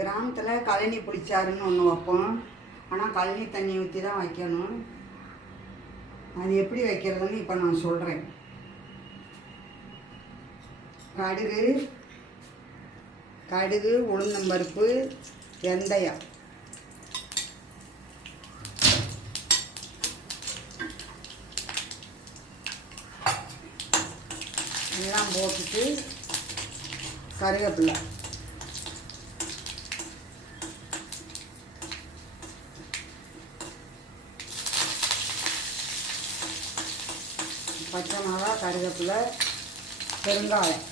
கிராமத்தில் கழனி பிடிச்சாருன்னு ஒன்று வைப்போம். ஆனால் கழனி தண்ணி ஊற்றி தான் வைக்கணும். அது எப்படி வைக்கிறதுன்னு இப்போ நான் சொல்கிறேன் கடுகு கடுகு உளுந்தம்பருப்பு வெந்தயம். எல்லாம் போட்டுட்டு கருவேப்பிலை. பச்சை மிளகா கருவேப்பிலை பெருங்காயம்.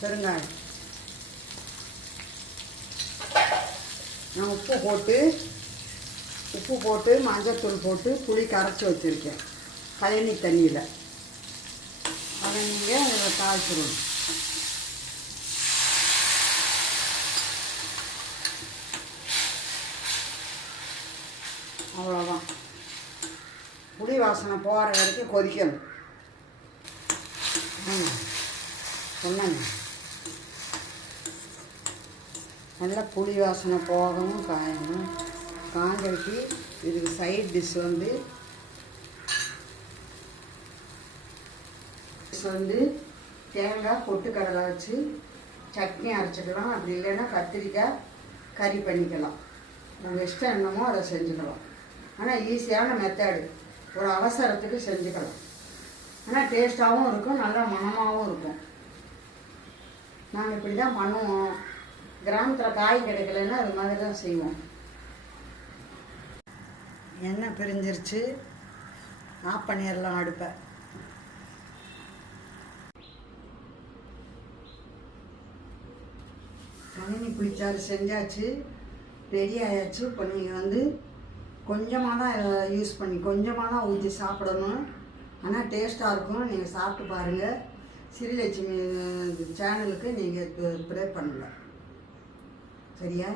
பெருங்காயம். நான் உப்பு போட்டு உப்பு போட்டு மஞ்சத்தூள் போட்டு புளி கரைச்சி வச்சுருக்கேன். கழனி தண்ணியில். அதை நீங்கள் அதில் தாளிச்சிடணும் அவ்வளோதான் புளி வாசனை போகிற வரைக்கும் கொதிக்கணும். ம் நல்லா புளி வாசனை போகணும் காயணும். காஞ்சதுக்கு இதுக்கு சைட் டிஷ் வந்து டிஷ் வந்து தேங்காய் பொட்டுக்கடலை வச்சு சட்னி அரைச்சிக்கலாம். அப்படி இல்லைன்னா கத்திரிக்காய் கறி பண்ணிக்கலாம். உங்கள் இஷ்டம் என்னமோ அதை செஞ்சுக்கலாம். ஆனால் ஈஸியான மெத்தேடு ஒரு அவசரத்துக்கு செஞ்சுக்கலாம். ஆனால் டேஸ்ட்டாகவும் இருக்கும் நல்லா மனமாகவும் இருக்கும். நாங்கள் இப்படி தான் பண்ணுவோம். கிராமத்தில் காய் கிடைக்கலன்னா அது மாதிரி தான் செய்வோம். எண்ணெய் பிரிஞ்சிருச்சு. ஆஃப் பண்ணிடலாம் அடுப்பை. கணினி புளிச்சாறு செஞ்சாச்சு. ரெடி ஆயாச்சு. இப்போ நீங்கள் வந்து கொஞ்சமாக தான் யூஸ் பண்ணி கொஞ்சமாக தான் ஊற்றி சாப்பிடணும் ஆனால் டேஸ்ட்டாக இருக்கும். நீங்கள் சாப்பிட்டு பாருங்கள் ஸ்ரீலட்சுமி சேனலுக்கு நீங்கள் ப்ரே பண்ணல சரியா?